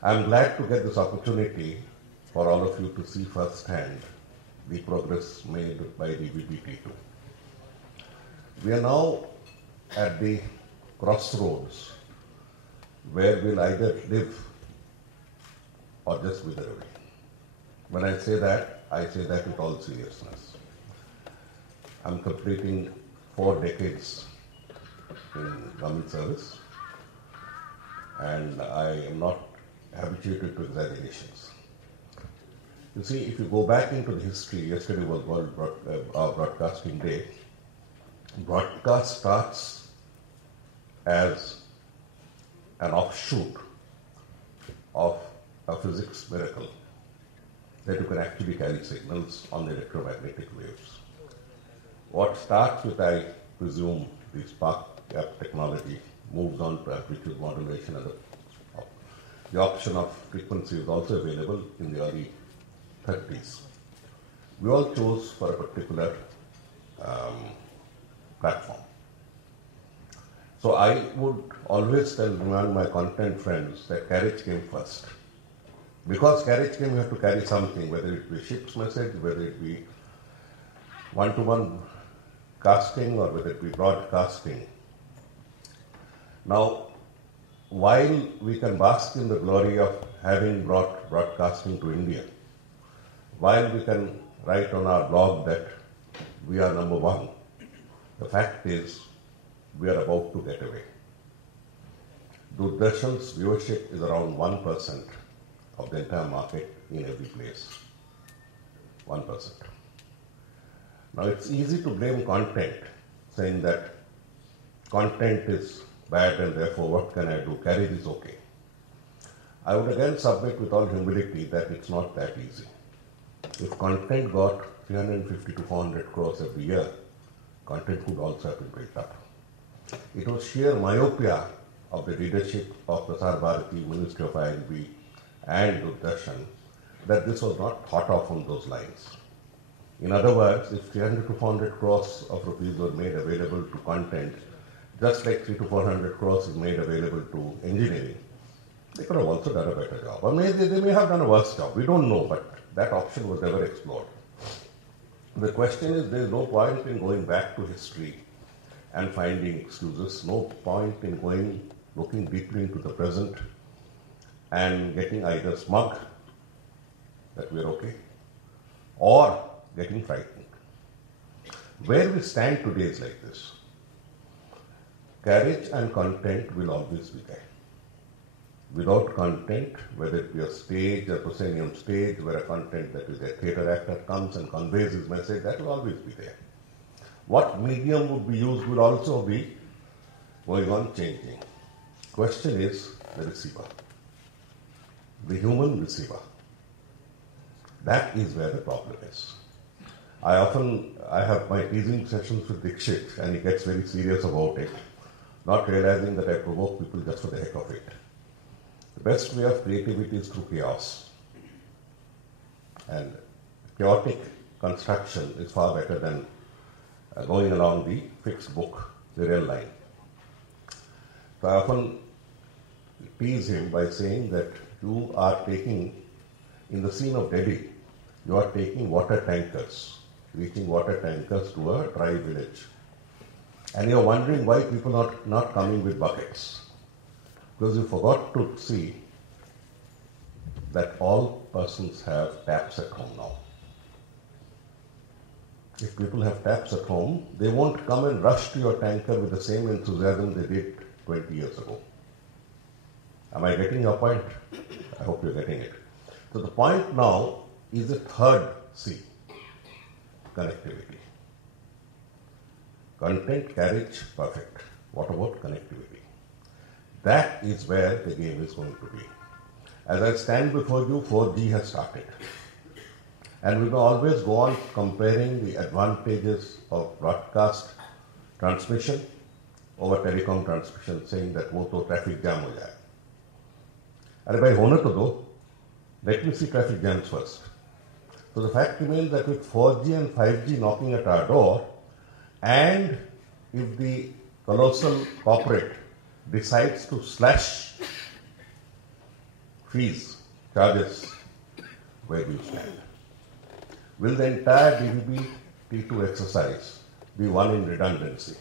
I'm glad to get this opportunity for all of you to see firsthand the progress made by DVB-T2. We are now at the crossroads where we'll either live or just wither away. When I say that with all seriousness. I'm completing 4 decades in government service, and I am not habituated to exaggerations. You see, if you go back into the history, yesterday was World Broadcasting Day. Broadcast starts as an offshoot of a physics miracle that you can actually carry signals on the electromagnetic waves. What starts with, I presume, the spark gap technology moves on to amplitude modulation, and the option of frequency is also available in the early 30s. We all chose for a particular platform. So I would always remind my content friends that carriage came first. Because carriage came, you have to carry something, whether it be ship's message, whether it be one-to-one casting, or whether it be broadcasting. Now, while we can bask in the glory of having brought broadcasting to India, while we can write on our blog that we are number one, the fact is we are about to get away. Doordarshan's viewership is around 1% of the entire market in every place. 1%. Now it's easy to blame content, saying that content is bad and therefore what can I do? Carriage is okay. I would again submit with all humility that it's not that easy. If content got 350 to 400 crores every year, content could also have been built up. It was sheer myopia of the leadership of Prasar Bharati, Ministry of INB and Doordarshan that this was not thought of on those lines. In other words, if 300 to 400 crores of rupees were made available to content, just like 300 to 400 crores is made available to engineering, they could have also done a better job. Or they may have done a worse job. We don't know, but that option was never explored. The question is, there is no point in going back to history and finding excuses, no point in looking deeply into the present and getting either smug that we're okay or getting frightened. Where we stand today is like this. Carriage and content will always be there. Without content, whether it be a stage, a proscenium stage, where a content that is a theatre actor comes and conveys his message, that will always be there. What medium would be used will also be going on changing. Question is the receiver, the human receiver. That is where the problem is. I have my teasing sessions with Dixit, and he gets very serious about it, not realizing that I provoke people just for the heck of it. The best way of creativity is through chaos. And chaotic construction is far better than going along the fixed book, the real line. So I often tease him by saying that you are taking, in the scene of Delhi, you are taking water tankers, reaching water tankers to a dry village. And you're wondering why people are not coming with buckets. Because you forgot to see that all persons have taps at home now. If people have taps at home, they won't come and rush to your tanker with the same enthusiasm they did 20 years ago. Am I getting your point? I hope you're getting it. So the point now is the third C, connectivity. Content, carriage, perfect. What about connectivity? That is where the game is going to be. As I stand before you, 4G has started. And we will always go on comparing the advantages of broadcast transmission over telecom transmission, saying that wo to traffic jam ho jaye. Arey bhai, hone to do. Let me see traffic jams first. So the fact remains that with 4G and 5G knocking at our door, and if the colossal corporate decides to slash fees, charges, where do you stand? Will the entire DVB-T2 exercise be one in redundancy?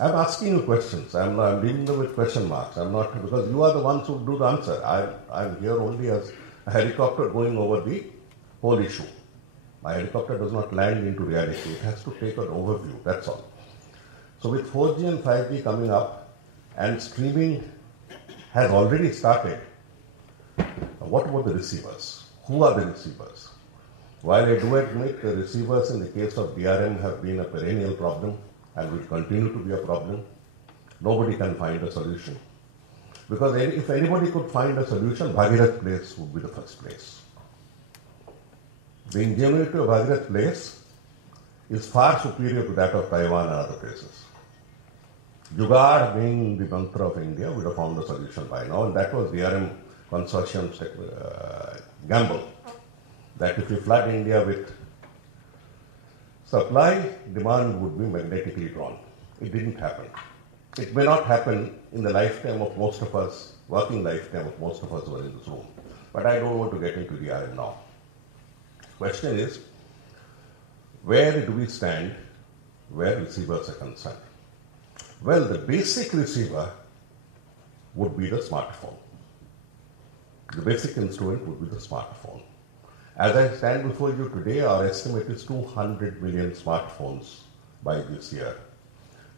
I'm asking you questions. I'm leaving them with question marks. I'm not, because you are the ones who do the answer. I'm here only as a helicopter going over the whole issue. My helicopter does not land into reality. It has to take an overview, that's all. So with 4G and 5G coming up and streaming has already started, what about the receivers? Who are the receivers? While I do admit the receivers in the case of DRM have been a perennial problem and will continue to be a problem, nobody can find a solution. Because if anybody could find a solution, Bhagirath Place would be the first place. The ingenuity of Bhagirath Place is far superior to that of Taiwan and other places. Jugaad being the mantra of India, would have found a solution by now, and that was DRM consortium's gamble. That if you flood India with supply, demand would be magnetically drawn. It didn't happen. It may not happen in the lifetime of most of us, working lifetime of most of us who are in this room. But I don't want to get into DRM now. Question is, where do we stand where receivers are concerned? Well, the basic receiver would be the smartphone. The basic instrument would be the smartphone. As I stand before you today, our estimate is 200 million smartphones by this year.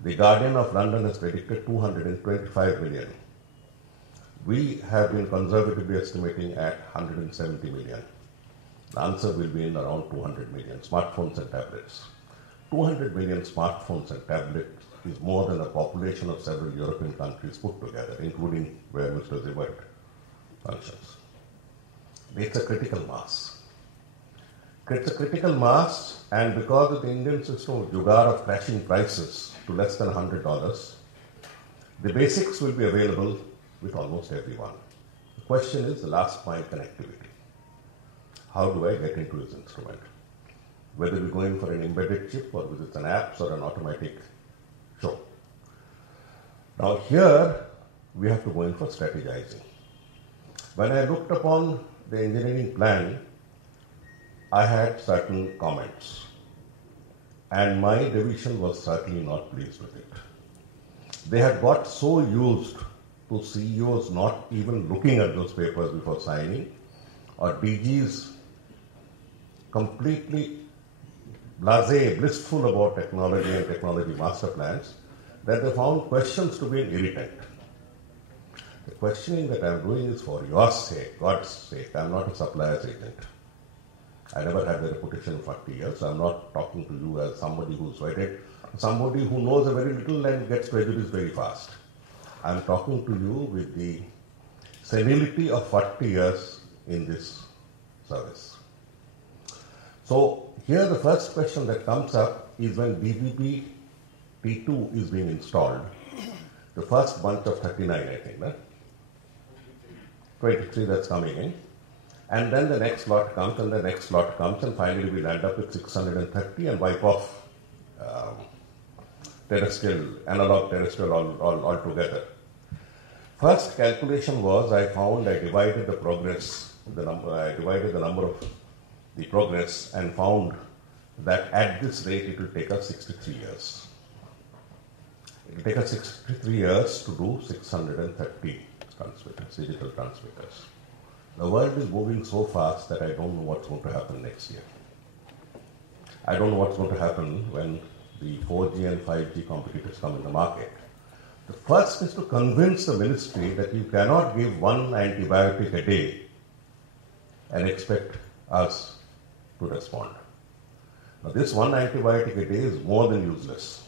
The Guardian of London has predicted 225 million. We have been conservatively estimating at 170 million. The answer will be in around 200 million smartphones and tablets. 200 million smartphones and tablets is more than the population of several European countries put together, including where Mr. Zivert functions. It's a critical mass. It's a critical mass, and because of the Indian system of jugaad of crashing prices to less than $100, the basics will be available with almost everyone. The question is the last mile connectivity. How do I get into this instrument? Whether we're going for an embedded chip or whether it's an apps or an automatic show. Now here we have to go in for strategizing. When I looked upon the engineering plan, I had certain comments, and my division was certainly not pleased with it. They had got so used to CEOs not even looking at those papers before signing, or DGs completely blasé, blissful about technology and technology master plans, that they found questions to be an irritant. The questioning that I'm doing is for your sake, God's sake. I'm not a supplier's agent. I never had the reputation of 40 years. I'm not talking to you as somebody who's wedded, somebody who knows a very little and gets prejudiced very fast. I'm talking to you with the senility of 40 years in this service. So here the first question that comes up is when DVB-T2 is being installed, the first bunch of 39, I think, right? 23 that's coming in. And then the next lot comes, and the next lot comes, and finally we land up with 630 and wipe off analog terrestrial altogether. First calculation was, I divided the progress, I divided the number of the progress and found that at this rate it will take us 63 years. It will take us 63 years to do 630 transmitters, digital transmitters. The world is moving so fast that I don't know what's going to happen next year. I don't know what's going to happen when the 4G and 5G competitors come in the market. The first is to convince the ministry that you cannot give one antibiotic a day and expect us to respond. Now this one antibiotic a day is more than useless.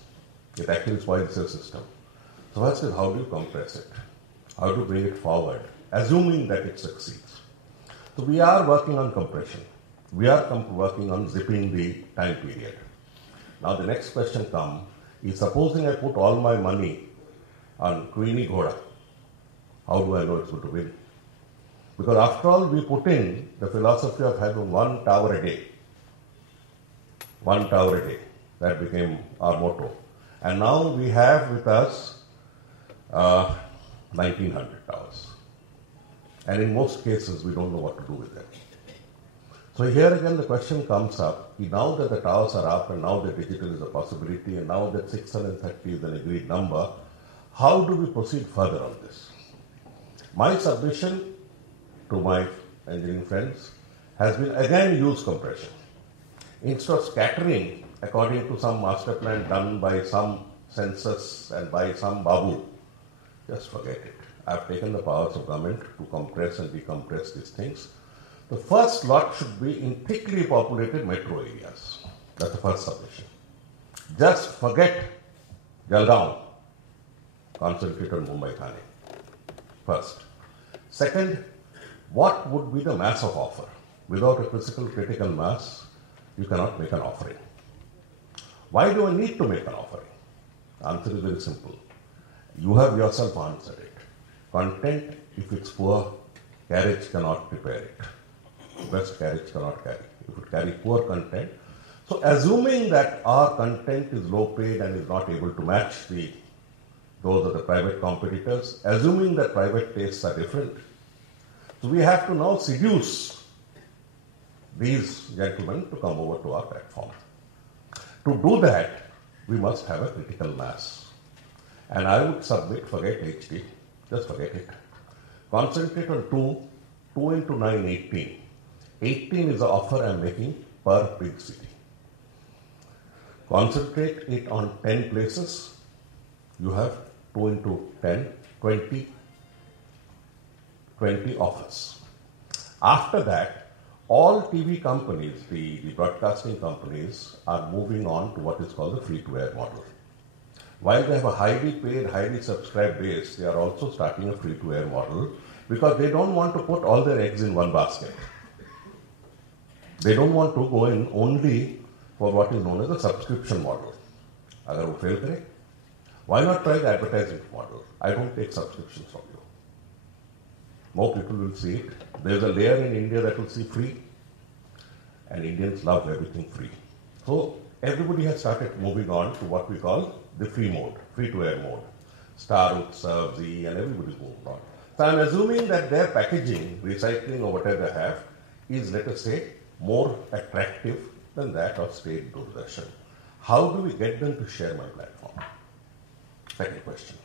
It actually spoils the system. So first is how do you compress it? How do you bring it forward, assuming that it succeeds? So we are working on compression. We are working on zipping the time period. Now the next question comes is, supposing I put all my money on Queenie Ghoda, how do I know it's going to win? Because after all, we put in the philosophy of having 1 tower a day. 1 tower a day. That became our motto. And now we have with us 1900 towers. And in most cases, we don't know what to do with them. So here again the question comes up, now that the towers are up and now that digital is a possibility and now that 630 is an agreed number, how do we proceed further on this? My submission to my engineering friends has been again use compression. Instead of scattering according to some master plan done by some census and by some babu, just forget it. I've taken the powers of government to compress and decompress these things. The first lot should be in thickly populated metro areas. That's the first submission. Just forget Jalgaon. Concentrate on Mumbai, Thane. First. Second, what would be the mass of offer? Without a physical critical mass, you cannot make an offering. Why do I need to make an offering? The answer is very simple. You have yourself answered it. Content, if it's poor, carriage cannot prepare it. Best carriage cannot carry. If it carry poor content. So assuming that our content is low paid and is not able to match those of the private competitors, assuming that private tastes are different, so we have to now seduce these gentlemen to come over to our platform. To do that, we must have a critical mass. And I would submit, forget HD, just forget it. Concentrate on 2 into 9, 18. 18 is the offer I'm making per big city. Concentrate it on 10 places. You have 2 into 10, 20 offers. After that, all TV companies, the broadcasting companies, are moving on to what is called the free-to-air model. While they have a highly paid, highly subscribed base, they are also starting a free-to-air model because they don't want to put all their eggs in one basket. They don't want to go in only for what is known as a subscription model. Agar wo fail kare, why not try the advertising model? I don't take subscriptions from you. More people will see it. There's a layer in India that will see free, and Indians love everything free. So everybody has started moving on to what we call the free mode, free-to-air mode. Star, Utsav, Z, and everybody's moving on. So I'm assuming that their packaging, recycling or whatever they have, is, let us say, more attractive than that of state Doordarshan. How do we get them to share my platform? Second question.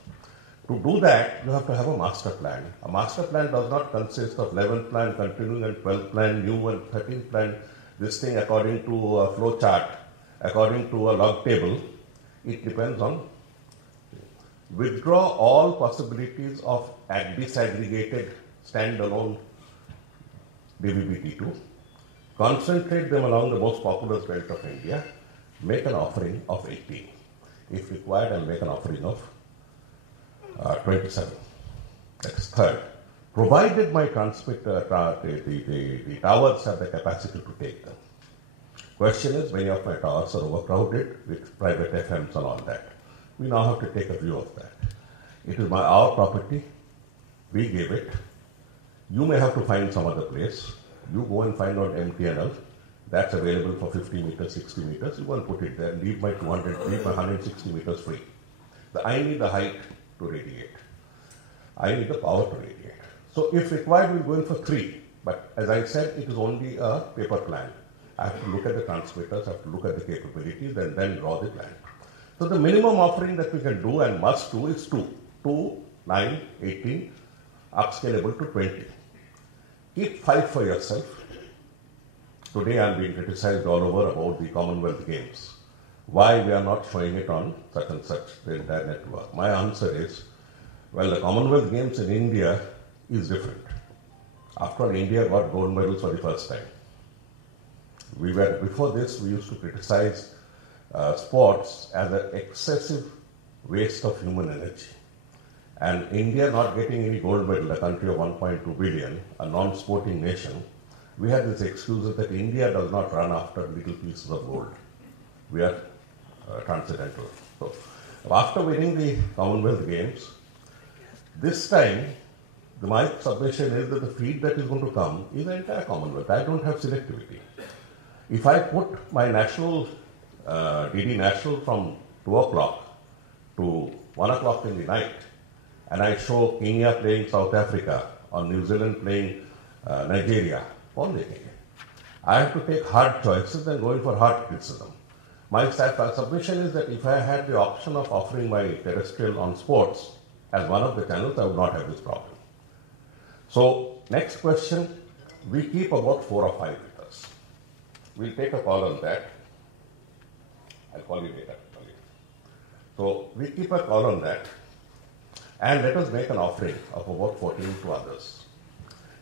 To do that, you have to have a master plan. A master plan does not consist of 11th plan, continuing, and 12th plan, new and 13th plan, this thing according to a flow chart, according to a log table. It depends on withdraw all possibilities of disaggregated, standalone DVB-T2, concentrate them along the most populous belt of India, make an offering of 18. If required, I'll make an offering of 27. That's third. Provided my transmitter, the towers have the capacity to take them. Question is, many of my towers are overcrowded with private FMs and all that. We now have to take a view of that. It is our property. We gave it. You may have to find some other place. You go and find out MTNL. That's available for 50 meters, 60 meters. You go and put it there. Leave my 160 meters free. I need the height to radiate. I need the power to radiate. So if required, we'll go in for 3. But as I said, it is only a paper plan. I have to look at the transmitters, I have to look at the capabilities, and then draw the plan. So the minimum offering that we can do and must do is 2. 2, 9, 18, upscalable to 20. Keep 5 for yourself. Today I'm being criticized all over about the Commonwealth Games. Why we are not showing it on such and such, the entire network? My answer is, well, the Commonwealth Games in India is different. After all, India got gold medals for the first time. Before this, we used to criticize sports as an excessive waste of human energy. And India not getting any gold medal, a country of 1.2 billion, a non-sporting nation, we had this excuse that India does not run after little pieces of gold. We are transcendental. So, after winning the Commonwealth Games, this time, my submission is that the feed that is going to come is the entire Commonwealth. I don't have selectivity. If I put my national, DD National from 2 o'clock to 1 o'clock in the night, and I show Kenya playing South Africa or New Zealand playing Nigeria, kaun dekhenge? I have to take hard choices and going for hard criticism. My submission is that if I had the option of offering my terrestrial on sports as one of the channels, I would not have this problem. So, next question, we keep about 4 or 5 with us. We'll take a call on that. I'll call you later. So, we keep a call on that and let us make an offering of about 14 to others.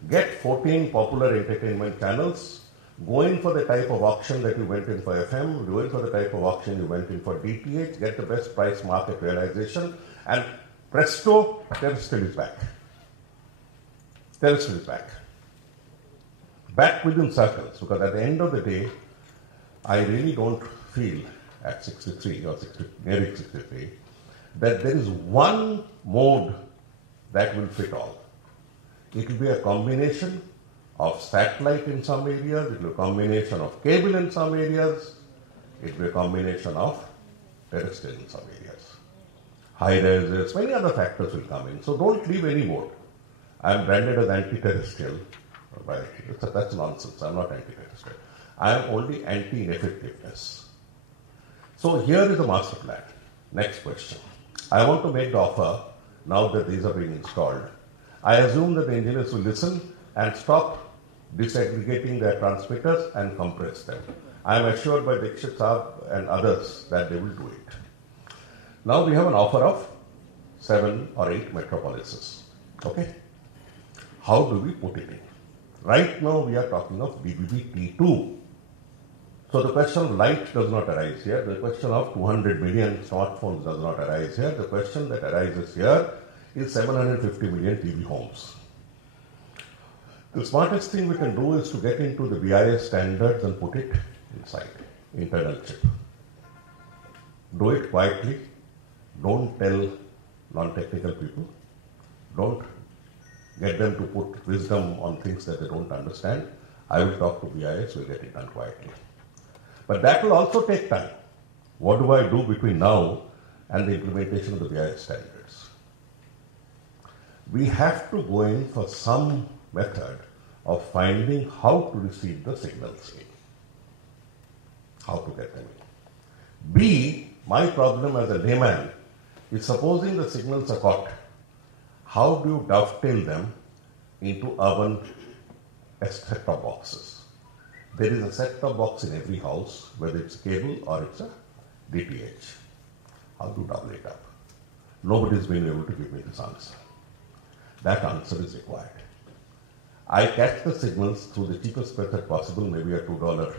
Get 14 popular entertainment channels, go in for the type of auction that you went in for FM, go in for the type of auction you went in for DTH, get the best price market realization, and presto, terrestrial is back. Terrestrial is back. Back within circles, because at the end of the day, I really don't feel at 63 or nearing 63 that there is one mode that will fit all. It will be a combination of satellite in some areas, it will be a combination of cable in some areas, it will be a combination of terrestrial in some areas. High res, many other factors will come in. So don't leave any mode. I am branded as anti-terrestrial. That's nonsense. I am not anti-terrestrial. I am only anti-ineffectiveness. So here is the master plan. Next question. I want to make the offer now that these are being installed. I assume that the engineers will listen and stop disaggregating their transmitters and compress them. I am assured by Dixit Saab and others that they will do it. Now we have an offer of 7 or 8 metropolises. Okay? How do we put it in? Right now we are talking of DVB-T2. So the question of Lite does not arise here. The question of 200 million smartphones does not arise here. The question that arises here is 750 million TV homes. The smartest thing we can do is to get into the BIS standards and put it inside, internal chip. Do it quietly. Don't tell non-technical people. Don't get them to put wisdom on things that they don't understand. I will talk to BIS, we'll get it done quietly. But that will also take time. What do I do between now and the implementation of the BIS standards? We have to go in for some method of finding how to receive the signals in. How to get them in. B, my problem as a layman is supposing the signals are caught. How do you dovetail them into urban set-top boxes? There is a set-top box in every house, whether it's cable or it's a DTH. How to double it up? Nobody's been able to give me this answer. That answer is required. I catch the signals through the cheapest method possible, maybe a $2.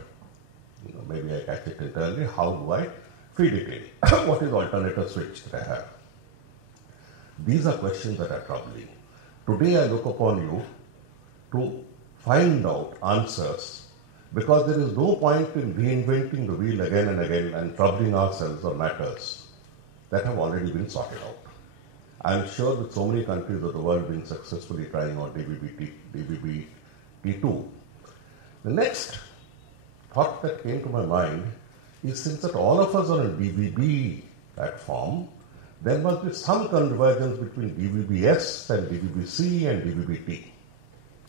Maybe I catch it internally. How do I feed it in? What is the alternative switch that I have? These are questions that are troubling. Today I look upon you to find out answers, because there is no point in reinventing the wheel again and again and troubling ourselves on matters that have already been sorted out. I am sure that so many countries of the world being successfully trying on DVB-T2. The next thought that came to my mind is, since that all of us are on a DVB platform, there must be some convergence between DVB-S and DVB-C and DVB-T.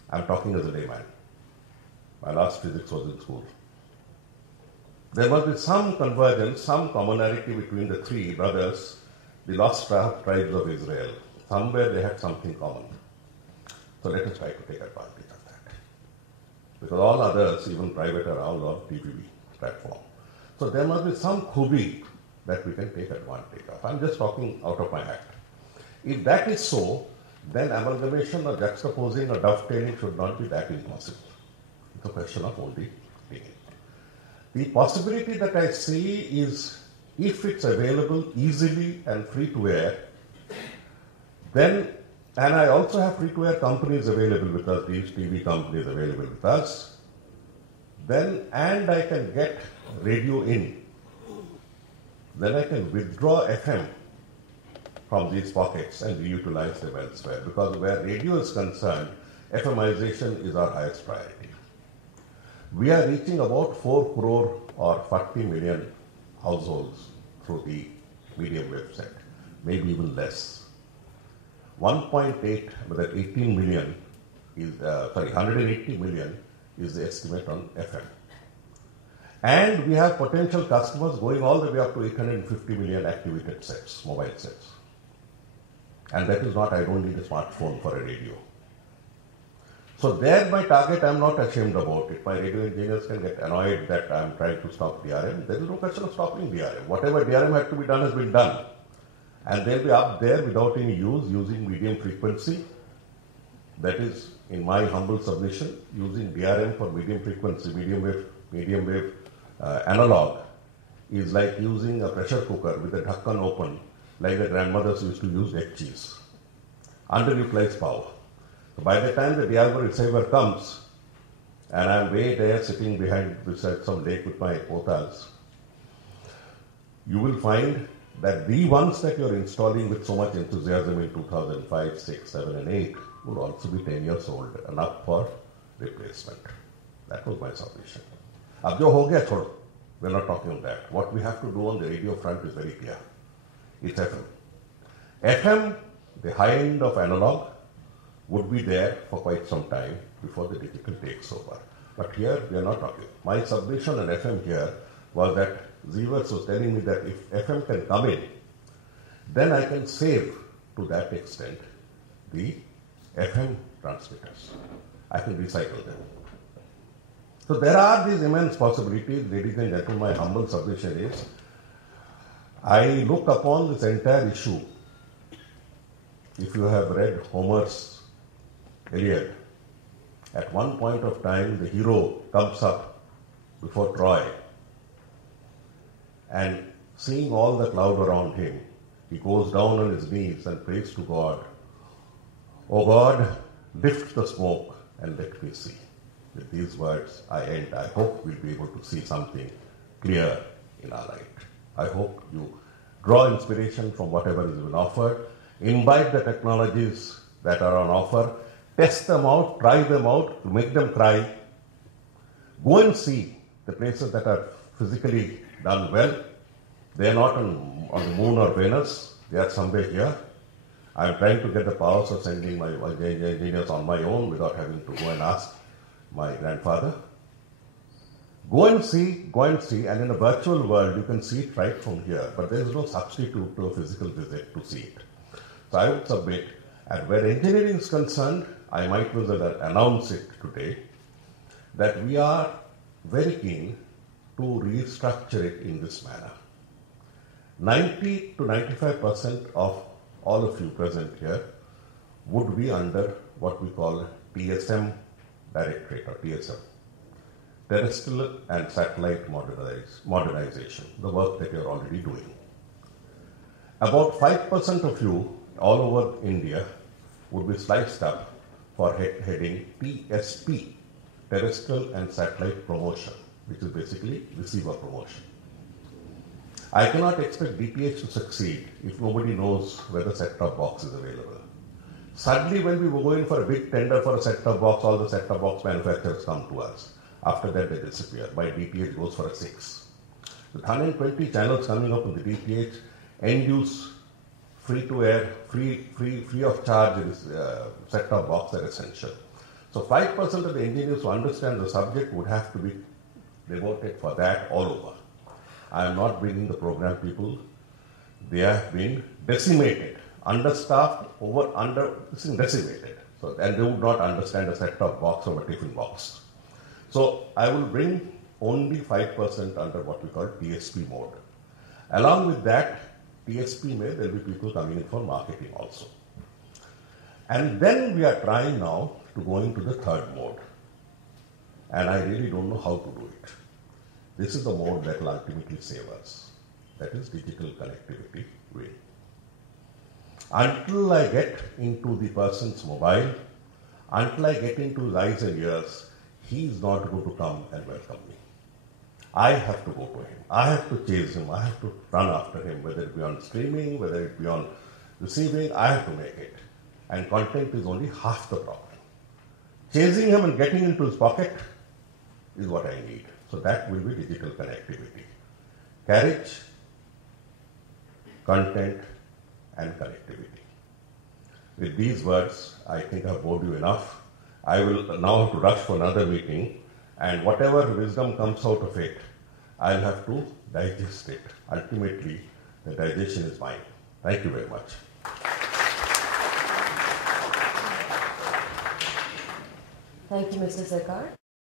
I'm talking as a layman. My last physics was in school. There must be some convergence, some commonality between the three brothers, the lost tribes of Israel. Somewhere they had something common. So let us try to take advantage of that. Because all others, even private, are all on DVB platform. So there must be some khubi that we can take advantage of. I'm just talking out of my hat. If that is so, then amalgamation or juxtaposing or dovetailing should not be that impossible. It's a question of only taking. The possibility that I see is, if it's available easily and free to air, then, and I also have free to air companies available with us, these TV companies available with us, then, and I can get radio in, then I can withdraw FM from these pockets and reutilize them elsewhere. Because where radio is concerned, FMization is our highest priority. We are reaching about 4 crore or 40 million households through the medium wave set, maybe even less. 1.8, but that 18 million is, 180 million is the estimate on FM. And we have potential customers going all the way up to 850 million activated sets, mobile sets. And that is not, I don't need a smartphone for a radio. So there my target, I'm not ashamed about it. My radio engineers can get annoyed that I'm trying to stop DRM. There is no question of stopping DRM. Whatever DRM had to be done has been done. And they'll be up there without any use, using medium frequency. That is, in my humble submission, using DRM for medium frequency, medium wave analog is like using a pressure cooker with the dhakkan open, like the grandmothers used to use egg cheese. Underutilized power. So by the time the DRM receiver comes, and I'm way there sitting beside some lake with my potas, you will find that the ones that you're installing with so much enthusiasm in 2005, 6, 7, and 8 will also be 10 years old and up for replacement. That was my submission. Ab jo ho gaya, chodo. We're not talking of that. What we have to do on the radio front is very clear. It's FM. FM, the high end of analog, would be there for quite some time before the digital takes over. But here, we are not talking. My submission on FM here was that Zivers was telling me that if FM can come in, then I can save to that extent the FM transmitters. I can recycle them. So there are these immense possibilities. Ladies and gentlemen, my humble submission is, I look upon this entire issue. If you have read Homer's Iliad, at one point of time the hero comes up before Troy, and seeing all the cloud around him, he goes down on his knees and prays to God, "O God, lift the smoke and let me see." With these words, I end. I hope we'll be able to see something clear in our light. I hope you draw inspiration from whatever has been offered, imbibe the technologies that are on offer, test them out, try them out, make them cry. Go and see the places that are physically done well. They are not on the moon or Venus. They are somewhere here. I am trying to get the powers of sending my engineers on my own without having to go and ask my grandfather. Go and see, and in a virtual world you can see it right from here, but there is no substitute to a physical visit to see it. So I would submit, and where engineering is concerned, I might as well announce it today, that we are very keen to restructure it in this manner. 90 to 95% of all of you present here would be under what we call TSM Directorate or TSM, Terrestrial and Satellite Modernization, the work that you're already doing. About 5% of you all over India would be sliced up for heading TSP, Terrestrial and Satellite Promotion, which is basically receiver promotion. I cannot expect DTH to succeed if nobody knows where the set-top box is available. Suddenly, when we were going for a big tender for a set-top box, all the set-top box manufacturers come to us. After that, they disappear. By DTH goes for a 6. With 120 channels coming up with the DTH, end-use, free-to-air, free of charge set-top box are essential. So 5% of the engineers who understand the subject would have to be devoted for that all over. I am not bringing the program people. They have been decimated, understaffed, decimated. So, and they would not understand a set-top box or a tiffin box. So I will bring only 5% under what we call TSP mode. Along with that, TSP mode, there will be people coming in for marketing also. And then we are trying now to go into the third mode. And I really don't know how to do it. This is the mode that will ultimately save us. That is digital connectivity way. Until I get into the person's mobile, until I get into his eyes and ears, he is not going to come and welcome me. I have to go to him. I have to chase him. I have to run after him, whether it be on streaming, whether it be on receiving, I have to make it. And content is only half the problem. Chasing him and getting into his pocket is what I need. So that will be digital connectivity. Carriage, content, and connectivity. With these words, I think I've bored you enough. I will now have to rush for another meeting, and whatever wisdom comes out of it, I'll have to digest it. Ultimately, the digestion is mine. Thank you very much. Thank you, Mr. Sircar.